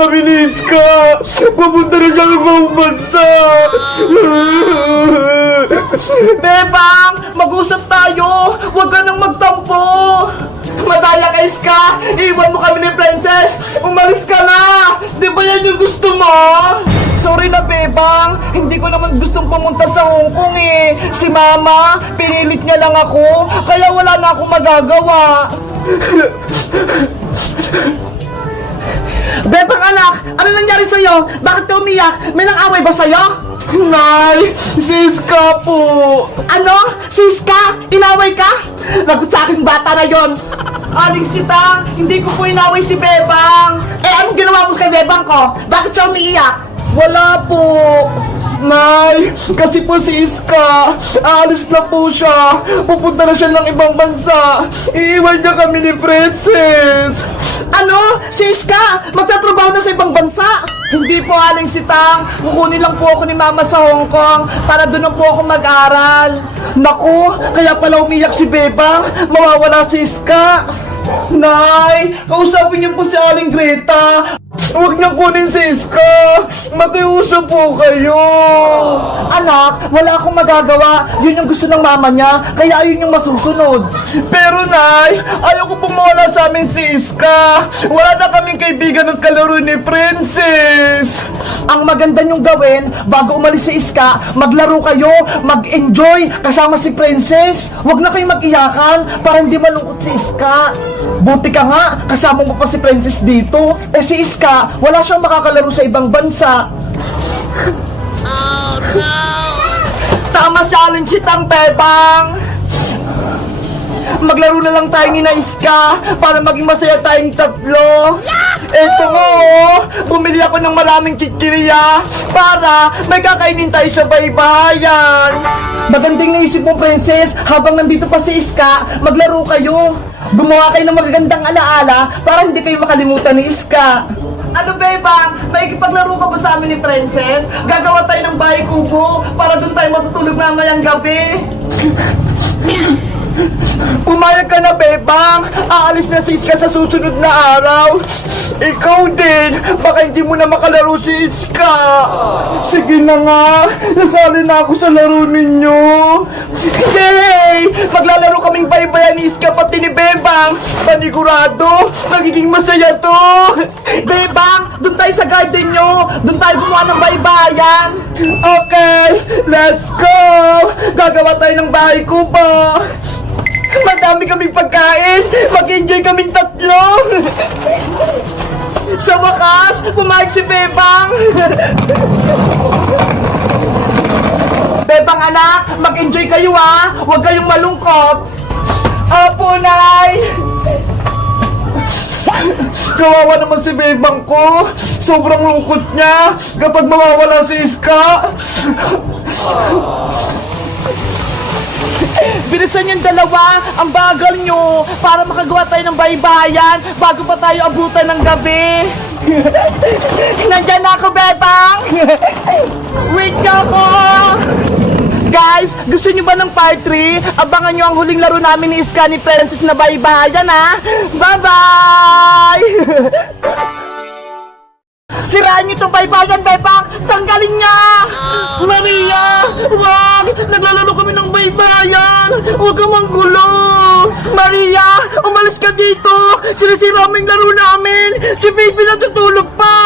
kami ni Iska. Pupunta na siya ng ibang bansa. Bebang, mag-usap tayo. Huwag ka nang magtampo. Madaya ka, Iska. Iwan mo kami ni Princess. Umalis ka na. Di ba yan yung gusto mo? Sorry na, Bebang. Hindi ko naman gustong pumunta sa Hong Kong eh. Si Mama, pinilit niya lang ako. Kaya wala na akong magagawa. Bebang anak, ano nangyari sa'yo? Bakit ka umiyak? May nang-away ba sa'yo? Nay, si Iska po. Ano? Si Iska? Inaway ka? Lagot sa aking bata na yon. Aling Sitang, hindi ko po inaway si Bebang. Eh, anong ginawa mo kay Bebang ko? Bakit siya umiiyak? Wala po. Nay, kasi po si Iska, aalis na po siya. Pupunta na siya ng ibang bansa. Iiwan niya kami ni Princess. Ano? Si Iska, magtatrabaho na sa ibang bansa? Hindi po, Aling Sitang. Kukunin lang po ako ni Mama sa Hong Kong para doon na po ako mag-aral. Naku, kaya pala umiyak si Bebang. Mawawala si Iska. Nay, kausapin niyo po si Aling Greta. Huwag niyo kunin si Iska. Makiusap po kayo. Anak, wala akong magagawa. Yun yung gusto ng mama niya, kaya ayun yung masusunod. Pero Nay, ayaw ko pong mawala sa amin si Iska. Wala na kaming kaibigan ng kalaro ni Princess. Ang maganda niyong gawin, bago umalis si Iska, maglaro kayo, mag-enjoy kasama si Princess. Huwag na kayong mag-iyakan para hindi malungkot si Iska. Buti ka nga, kasama mo pa si Princess dito. Eh si Iska, wala siyang makakalaro sa ibang bansa. Oh no! Tama challenge Sitang, Bebang! Maglaro na lang tayo ni na Iska para maging masaya tayong tatlo. Eto nga oh, bumili ako ng maraming kikiriya para may kakainin tayo sa baybayan. Magandang naisip mo, Princess. Habang nandito pa si Iska, maglaro kayo. Gumawa kayo ng magagandang alaala para hindi kayo makalimutan ni Iska. Ano, Bebang? May ikipaglaro ka ba sa amin ni Princess? Gagawa tayo ng bahay kubo para doon tayo matutulog mamayang gabi. Pumayag ka na, Bebang. Aalis na si Iska sa susunod na araw. Ikaw din, baka hindi mo na makalaro si Iska. Sige na nga, nasali na ako sa laro ninyo. Yay! Maglalaro kaming baybayan ni Iska pati ni Bebang. Panigurado, magiging masaya to. Bebang, doon tayo sa garden nyo. Doon tayo gumawa ng baybayan. Okay, let's go. Gagawa tayo ng bahay kubo. Madami kaming pagkain. Mag-enjoy kaming tatlo. Sa wakas, pumayag si Bebang. Bebang anak, mag-enjoy kayo ha. Huwag kayong malungkot. Apo, Nay. Kawawa naman si Bebang ko. Sobrang lungkot niya kapag mawawala si Iska. Bilisan yung dalawa, ang bagal nyo, para makagawa tayo ng baybayan bago pa tayo abutan ng gabi. Nandyan na ako, Bebang! Wait ka ako! Guys, gusto nyo ba ng part 3? Abangan nyo ang huling laro namin ni Iska ni Princess na baybayan, ha? Bye-bye! Siraan niyo itong baybayan, Bebang! Tanggalin niya! Maria! Wag! Naglalaro kami ng baybayan! Huwag kang manggulo! Maria! Umalis ka dito! Sinisira mo yung laro namin! Si baby natutulog pa!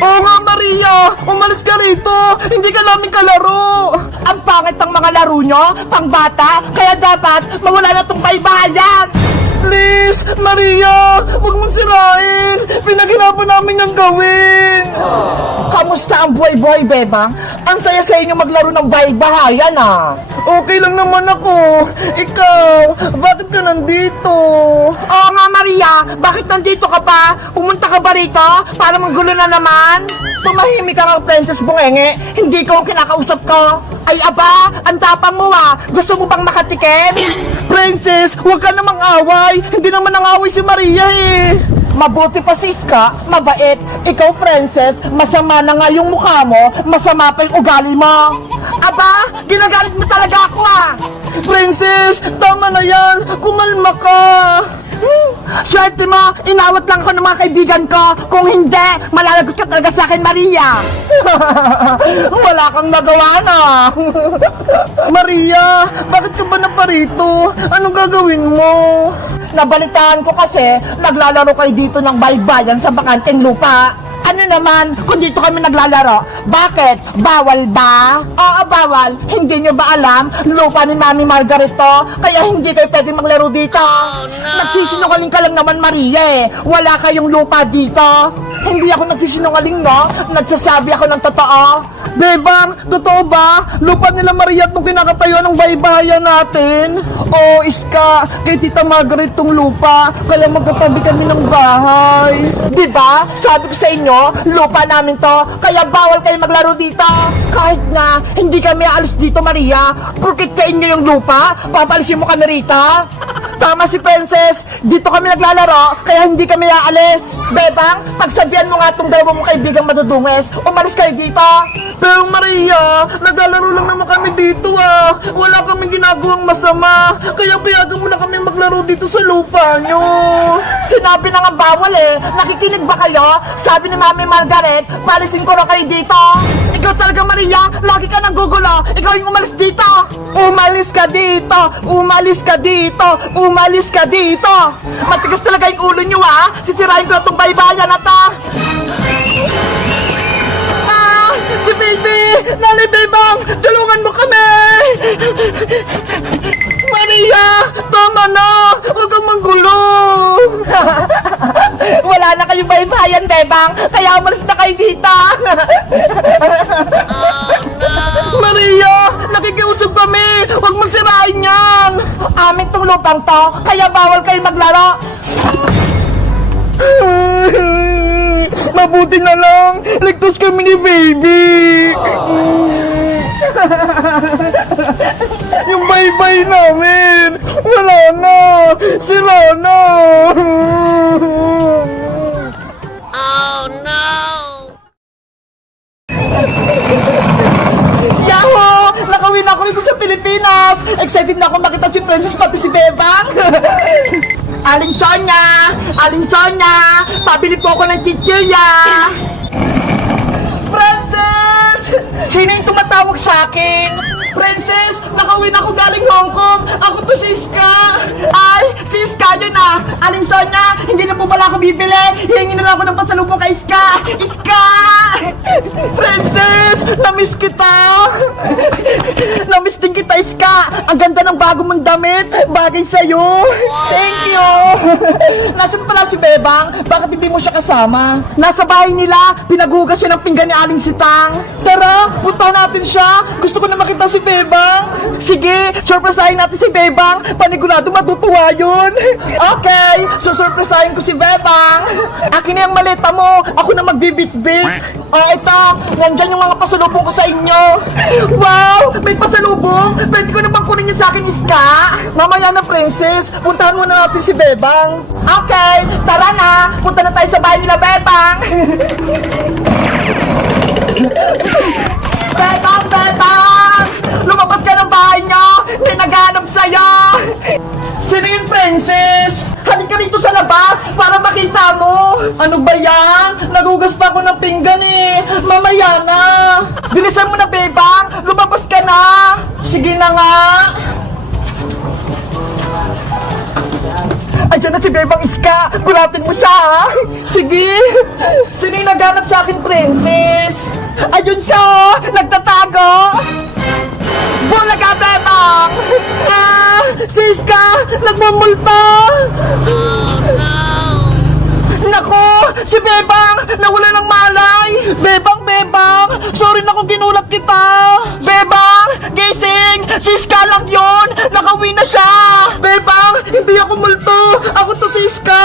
Oo nga, Maria! Umalis ka rito! Hindi ka namin kalaro! Ang pangit ang mga laro nyo! Pangbata! Kaya dapat mawala na itong baybayan! Please, Maria, huwag mong sirain. Pinaghirapan namin ng gawin. Kamusta ang buhay-buhay, Bebang? Ang saya sa inyo maglaro ng bahay-bahayan, ah. Okay lang naman ako. Ikaw, bakit ka nandito? Oo nga, Maria, bakit nandito ka pa? Pumunta ka ba rito para manggulo na naman? Tumahimik ka nga, Princess Bungenge. Hindi ko ang kinakausap ko. Ay aba, ang tapang mo ah. Gusto mo bang makatikim? Princess, huwag ka namang away. Hindi naman nang-away si Maria eh. Mabuti pa si Iska, mabait. Ikaw, Princess, masama na nga yung mukha mo, masama pa yung ugali mo. Aba, ginagalit mo talaga ako ah. Princess, tama na yan. Kumalma ka. Siya swerte mo, inawat lang ako ng mga kaibigan ko. Kung hindi, malalagot ka talaga sa akin, Maria. Wala kang nagawa na. Maria, bakit ka ba naparito? Anong gagawin mo? Nabalitaan ko kasi naglalaro kayo dito ng baybayan sa bakanteng lupa. Ano naman, kung dito kami naglalaro, bakit? Bawal ba? Oo, bawal. Hindi nyo ba alam? Lupa ni Mami Margaret to, kaya hindi kayo pwede maglaro dito. Nagsisinungaling ka lang naman, Maria eh. Wala kayong lupa dito. Hindi ako nagsisinungaling, no? Nagsasabi ako ng totoo. Bebang, totoo ba? Lupa nila Maria itong kinakatayo ng baybayan natin. Oo, Iska, kay Tita Margaret tong lupa, kaya magkatabi kami ng bahay. Diba? Sabi ko sa inyo, lupa namin to, kaya bawal kayo maglaro dito. Kahit na hindi kami aalis dito, Maria, porkit kain nyo yung lupa, papalisin mo kami rito. Tama si Princess, dito kami naglalaro, kaya hindi kami aalis. Bebang, pagsabihan mo nga itong dalawang mong kaibigang madudunges, umalis kayo dito. Pero Maria, naglalaro lang naman kami dito ah. Wala kaming ginagawang masama, kaya payagan mo na kami maglaro dito sa lupa nyo. Sinabi na nga bawal eh, nakikinig ba kayo? Sabi ni Mami Margaret, palisin ko na kayo dito. Ikaw talaga, Maria, lagi ka nang gugulo. Ikaw yung umalis dito. Umalis ka dito, umalis ka dito, umalis ka dito. Matigas talaga yung ulo nyo ah. Sisirain ko na itong baybayan na to. Ah, si baby! Nanay Bebang, tulungan mo kami! Maria, tama na! Huwag kang manggulo! Wala na kayong baybayan, Bebang, kaya umalis na kayo dito! Maria, nakikiusap kami! Huwag mong sirain yan! Amin tong lupang to, kaya bawal kayo maglaro! Mabuti na lang, ligtas kami ni baby! Yung baybay namin, wala na! Sira na! Oh no! Yahoo! Nakawin ako dito sa Pilipinas! Excited na ako makita si Princess pati si Bebang! Aling Sonia! Aling Sonia! Pabili po ako ng chichirya! Princess! Sino yung tumatawag sa akin? Princess! Nakawin ako galing Hong Kong! Ako to si Iska! Ay! Si Iska yun ah! Aling Sonia! Hindi na po pala ako bibili! Hihingi na lang ako ng pasalubong kay Iska! Iska! Princess! Namiss kita! Namiss din kita, Iska! Ang ganda ng bago mong damit! Bagay sa'yo! Thank you! Nasaan pala si Bebang? Bakit hindi mo siya kasama? Nasa bahay nila! Pinaghugas siya ng pinggan ni Aling Sitang! Tara! Punta natin siya! Gusto ko na makita si Bebang! Sige! Surpresahin natin si Bebang! Panigurado matutuwa yun! Okay! Susurpresahin ko si Bebang! Akin na yung maleta mo! Ako na magbibitbit! Ito! Nandyan yung mga pasalubong ko sa inyo! Wow! May pasalubong! Pwede ko na bang kunin yun sa akin, Iska? Mamaya na, Princess! Puntahan muna natin si Bebang! Okay! Tara na! Punta na tayo sa bahay nila, Bebang! Bebang! Bebang! Lumabas ka ng bahay niyo! May naghanap sa'yo! Sino yun, Princess? Halika rito sa labas para makita mo! Ano ba yan? Nagugas pa ako ng pinggan eh! Mamaya na! Bilisan mo na, Bebang! Lumabas ka na! Sige na nga! Ayan na si Bebang, Iska! Gulatin mo siya, ha? Sige! Sino yung naghanap sa akin, Princess? Ayun siya, oh! Nagtatago! Bulaga, Bebang! Ah! Si Iska! Nagmumulpa! Oh no! Nako! Si Bebang! Nawala ng malay! Bebang! Bebang! Sorry na kung ginulat kita! Bebang! Gising! Si Iska lang yun! Nakauwi na siya! Bebang! Hindi ako multo! Ako to si Iska!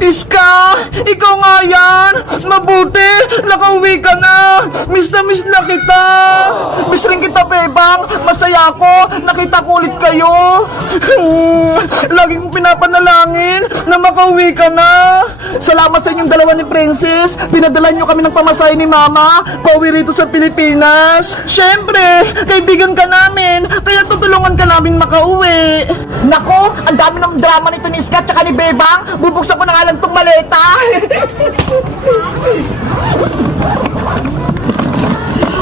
Iska! Ikaw nga yan! Mabuti! Nakauwi ka na! Miss na kita! Miss rin kita, Bebang! Masaya ako! Nakita ko ulit kayo! Lagi kong pinapanalangin na makauwi ka na! Salamat sa inyong dalawa ni Princess. Pinadala nyo kami ng pamasahe ni Mama pauwi rito sa Pilipinas. Siyempre, kaibigan ka namin, kaya tutulungan ka namin makauwi. Nako, ang dami ng drama nito ni Iska at ni Bebang. Bubuksan ko na nga lang tong maleta.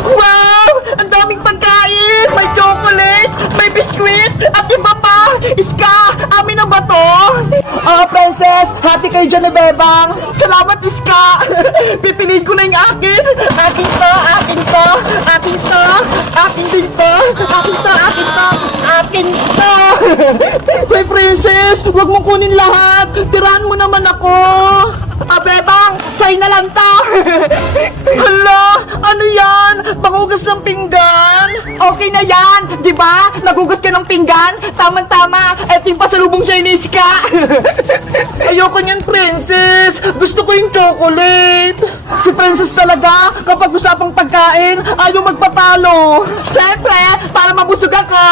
Wow! Ang daming pagkain! May chocolate, may biskwit, at iba pa! Iska, amin na ba to? Princess, hati kayo dyan ni Bebang. Salamat, Iska! Pipiliin ko na yung akin. Akin to, akin to, akin to, akin din to, akin to, akin to, akin to! Hoy, Princess, huwag mong kunin lahat. Tirahan mo naman ako. Bebang, sa'yo na lang to. Hala, ano yan? Pangugas ng pinggan? Okay na yan, di ba? Nagugas ka ng pinggan? Tama-tama, eto yung pasalubong sa'yo ni Iska. Ayoko niyan, Princess. Gusto ko yung chocolate. Si Princess talaga, kapag usapang pagkain, ayaw magpapalo. Siyempre, para mabusog ako.